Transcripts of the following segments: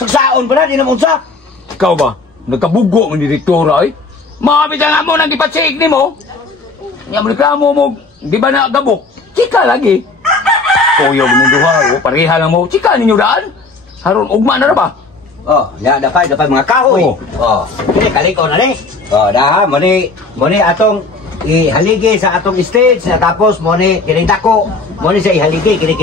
Sagsaon pa na, di naman sa. Ikaw ba? Nagkabugo ng direktora eh. Makapit nga mo nang ipatsik ni mo. Nga reklamo mo, di ba na gabok? Chika lagi. Kuyo mo duha, pareha lang mo. Chika ninyo daan. Haron, ugma na ba? Oh, ya dapat mga kahoy. Oh, ini kaliko na ni. Oh, dah mo ni atong ihaligi sa atong stage na tapos mo ni kining dako. Mo ni sa ihaligi kini.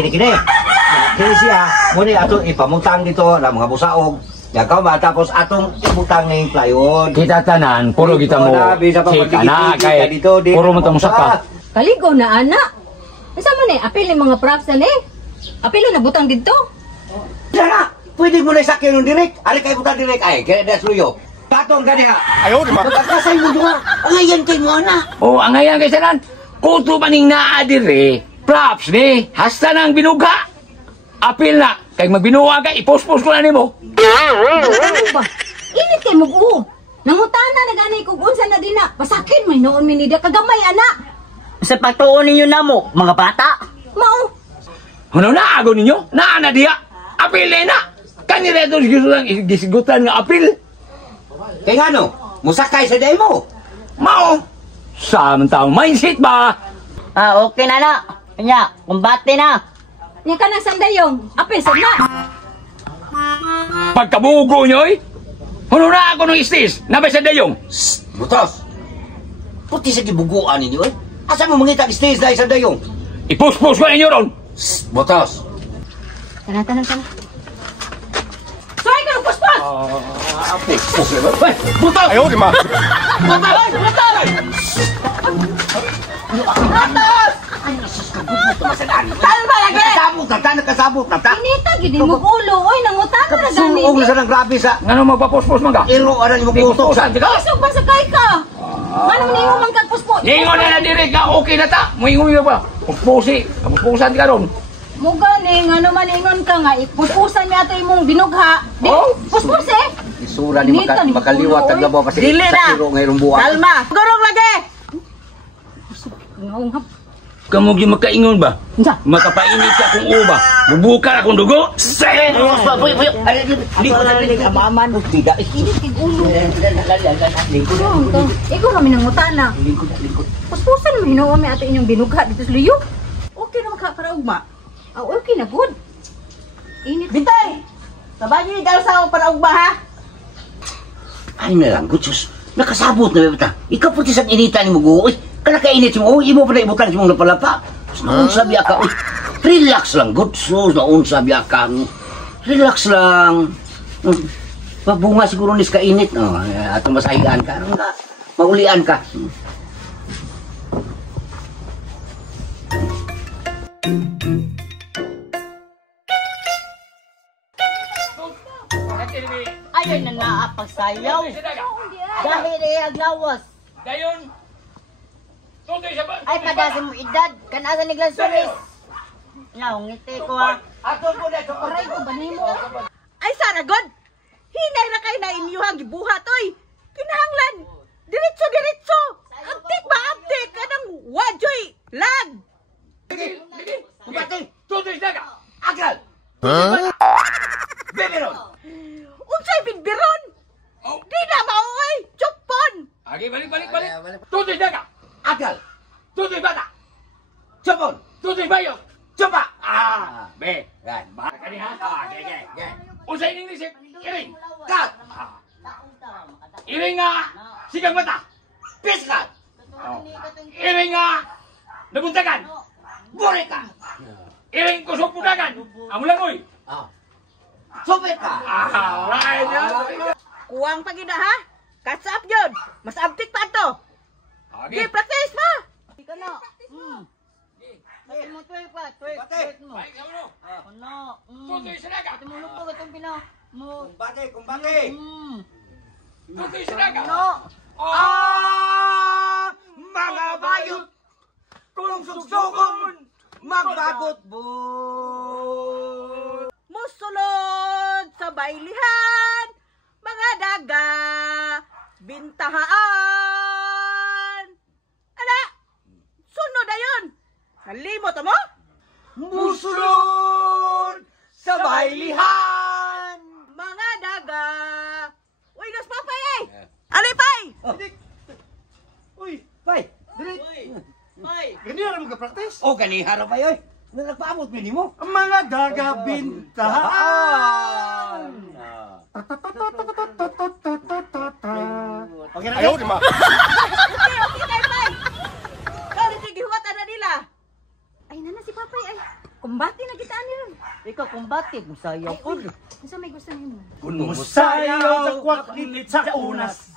Kini siya mo ni atong ipamutang dito na mga busaog. Yakaw matapos atong ibutang ning plywood. Kita tanan, puro kita mo. Chika na kay puro mo tamo saka. Kaligo na ana. Unsa man ni apil ni mga props na ni? Apil na butang dito. Sana, pwede mo na sakyan ng direct. Ari kay butang direct ay kaya das luyo. Katong ka diha. Ayaw, di ba? Magkasay mo duha. Angayan kay mo ana. Oh, angayan kay sanan. Kuto ba ning naa dire? Props ni, hasta nang binuga. Apil na, kay magbinuwa ka, ipost-post ko na nimo. Ano ba? Init kay mugo. Nangutana na ganay kung unsa na dina. Pasakin may noon minida kagamay ana. Sa pagtuon ninyo na mo, mga bata. Mao. Ano na ago ninyo? Na diya. Apil na. Kanila ito gisigutan nga apil. Kay ngano? Musakay sa day mo. Mao. Samantang mindset ba? Okay na. Kanya, kumbate na. Nya ka na sandayong. Apil sad na. Pagkabugo nyo eh. Ano na ako ng istis? Nabay sa dayong. Butos. Puti sa gibuguan ninyo eh. Asa mo mangita stage dahil sa dayong? Ipost-post ko ninyo ron. Butos. Tara. Soy ka puspos. Butos. Ayaw, di ba? Talba lagi. Nakasabot na ta. Inita gid mo ulo oy nangutana na gani. Suog na sa nang grabe sa. Ngano magpa-post-post man ka? Iro aran mo putok sa. Isog ba sa kay ka? Manong ningo man kag puspos. Ningon na direct ka, okay na ta. Muingon na ba? Puspusi. Puspusan ka ron. Mo gani ngano man ingon ka nga ipuspusan niya ato imong binugha. Di Oh. puspos eh. Isura ni makaliwat ang gabaw kasi Dili sa na. iro ngayong buwan. Kalma. Gurong lagi. Ngawng Kamu gi makaingon ba? Unsa? Makapainit ka kung uba. Bubuka akong dugo. Say! Puyo. Di ko na dinig amaman. Tidak. Init kay ulo. Ikaw kami nangutana. Puspusan mo hinuwa mi ato inyong binugha dito sa luyo. Okay na para ugma. Okay na good. Init. Bintay. Sabagi dal sa para ugma ha. Ay na lang, gutsus. Nakasabot na bata. Ikaw puti sa inita ni Mugo. Kana kainit mo, imo pa na ibutang si mong napalapa. Naon sabi ka, relax lang, gutsus. Naon sabi ka, relax lang. Mabunga siguro nis kainit. Atong masahigaan ka. Maulian ka. Ayun na naapagsayaw. Dahil ay aglawas. Dayon. Tuntoy siya ba? Ay padasin mo edad. Kanasa niglang sulis. Yaw, ngiti ko ha. Aton ko na, Aray ko ba nimo? Ay, Saragod! Hinay na kayo na inyuhang gibuhat, oy! Kinahanglan! Diretso! Abtik ba abtik? Kanang wadyoy! Lag! Kumpate, Tuntoy siya ka. akal! Beberon! Unsay bigbiron! Oh. Di na maoy! Chupon! Agi, balik. Tuntoy siya ka. Akal! Tuntoy bata. Chapon! Tuntoy bayo. Chupa! Be. Gan! Kani ha? Ge. Usay ning nisip. Iring. Kat! Iring nga. Sigang mata. Piskat! Iring nga. Nabuntagan. Burika! Iring kusog pudagan. Amulang oy. Supit ka! Alright. Kuwang pagida ha? Catch up yun! Mas abtik pa to! Di, Agi. practice pa! Di ka na. Pati mo twerk pa. Twerk mo. Ay, kamu no. Ano? Tuntoy siya ka. Pati mo lupog itong pina. Mo. Kumbate! Tuntoy siya ka. Ano? Mga bayot! Kung sugsugon, magbagot bu! Musulod sa bailihan! Mga daga! Bintahaan! Ana! Sunod na yun! Nalimot mo? Musulod sa bailihan! Mga mag-practice. O gani harap ay oy. Na nagpaabot mi nimo. Ang mga gagabintahan. Okay na kayo? Okay, kay Pai. Kau ni sige huwat ana nila. Ay, nana si Papay, ay. Kumbati na kita ni ron. Ikaw kumbatit mo sayaw Ay, po. uy. Ano may gusto nimo? Kun mo sayaw, dakwak init sa unas.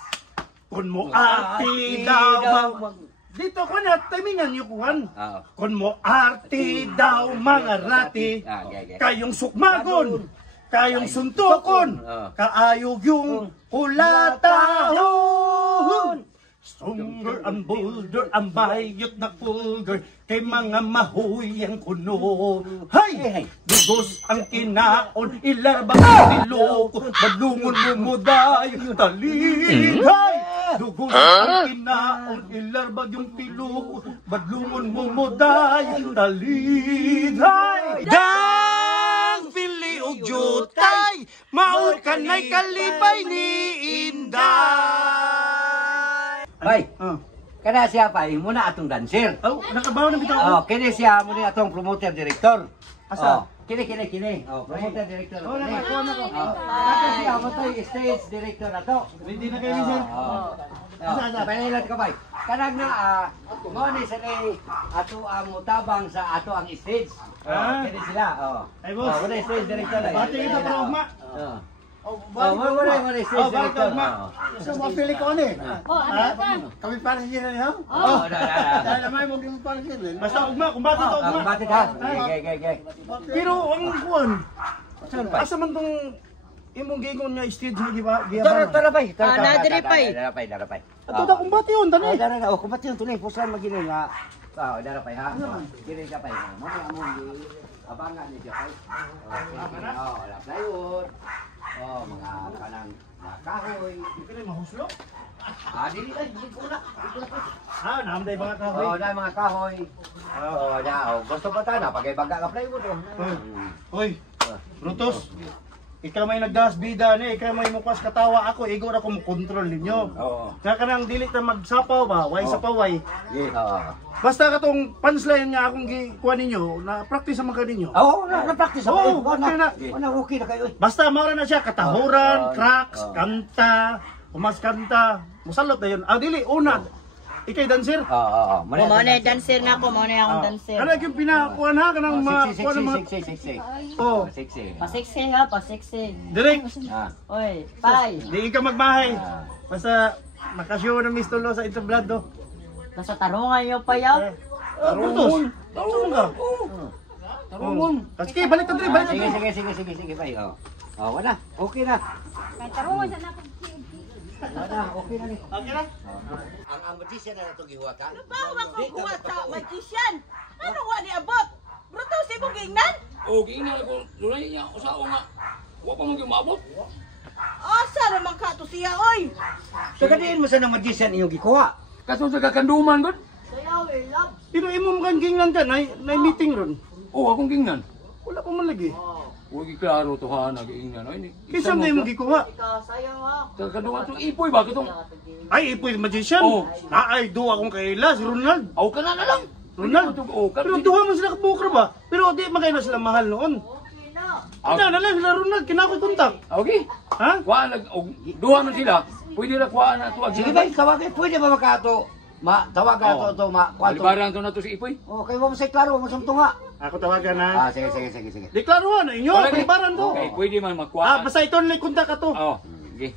Kun mo ati daw. Dito ko na, timingan niyo kuhan. Kun mo ati daw mga rati. Kayong sukmagon. Kayong suntukon. Kaayog yung kulatahon. Stronger ang boulder, ang bayot na pulgar, kay mga mahoy ang kuno. Hay! Dugos ang kinaon, ilarba ang niloko, badlungon mumuday, taligay! Dugos ang kinaon, ilarba yung tiloko, badlungon mumuday, taligay! Dang pili o jutay, maul kanay kalipay ni Inday! Bay. Kana siya pa muna atong dancer. Oh, nakabaw na bitaw. Oh, kini siya muna atong promoter director. Asa? Kini. Oh, promoter director. Oh, nakakuha na ko. Kata siya mo to stage director ato. Ready na kayo, sir? Asa. Panilat ka bay. Kanang na mo ni sa ato ang mutabang sa ato ang stage. Kini sila. Ay, boss. Muna stage director. Bati kita para ugma. Muna stage director. So, mapili ko ni. Ano ka? Kami para siya na niya. Dahil naman mo din para siya. Basta ugma, kung bati to ugma. Bakit ha? Gay. Pero ang kuwan, asa man tong imong gigon nga stage nga giya. Tara bay. Nadaripay. Darapay. Ato da kung bati yun, tani. Dara. Oh, kumati yun tunay. Pusan magini nga. Darapay ha. Kini ka pay. Mo among abangan ni siya pay. Wala plywood. Mga kanang kahoy. Kini mahuslo. Dili ko na. Naamday mga kahoy. Na mga kahoy. Gusto pa ta na pagay-baga ka plywood. Hoy, Brutus. Ikaw may nagdas bida ni, ikaw may mukwas katawa ako, igo na ko mo control ninyo. Kaya ka nang dili ta magsapaw ba, way sapaway. Basta katong punchline nga akong gikuha ninyo, na practice naman ka ninyo. Na-practice Oo, ako. okay na. Okay na kayo. Basta maura na siya, katahuran, cracks, kanta, umaskanta, musalot na yun. Dili, una, ikay dancer. Mo na dancer na ako, mo na akong dancer. Ano yung pinakuha na, kanang kuha ng mga... Oh, Pasiksi ha, pasiksi. direct. Oy, Pai. Di ka magmahay. Basta makashow ng mistulo sa entablado. Nasa tarungan niyo pa yaw. Brutus, tarungan ka. Tarungan. Sige, balik ka dito, balik ka dito. Sige, bay. Wala. Okay na. May tarungan sa napag Okay na ni. Okay na? Ang magician na ito gihuwa ka? Bawa ko kuha sa magician. Ano wa ni abot? Brutus, imong gingnan? Gingnan ko. Lulay niya. Usawa nga. Huwag pa mong umabot. Asa naman ka to siya, oy? So kadiin mo sa ng magician iyong gikuha. Kaso sa kakanduman, God. Pero imong kang gingnan ka, na meeting ron. Akong gingnan. Wala pa man lagi. Huwag iklaro to ha, nag-iingnan. Kinsa na imong gikuha? Kakanduman to ipoy ba? Kitong. Ay, ipoy magician. Ay, duwa akong kaila, si Ronald. Ka na lang. Ronald? Pero duha man sila kabukra ba? Pero di man kayo na sila mahal noon. Ano na lang sila Ronald, kinako kontak. Okay. Ha? Duha man sila. Pwede na kuhaan na ito. Sige bay, tawagin. Pwede ba makato? Tawagan ito, Alibaran to na to si ipoy. Okay, mo say klaro, mo sumto nga. Ako tawagan na. Sige. Deklaruhan na inyo, palibaran to. Okay, pwede man magkuhaan. Basta ito nila kontak ka to. Okay.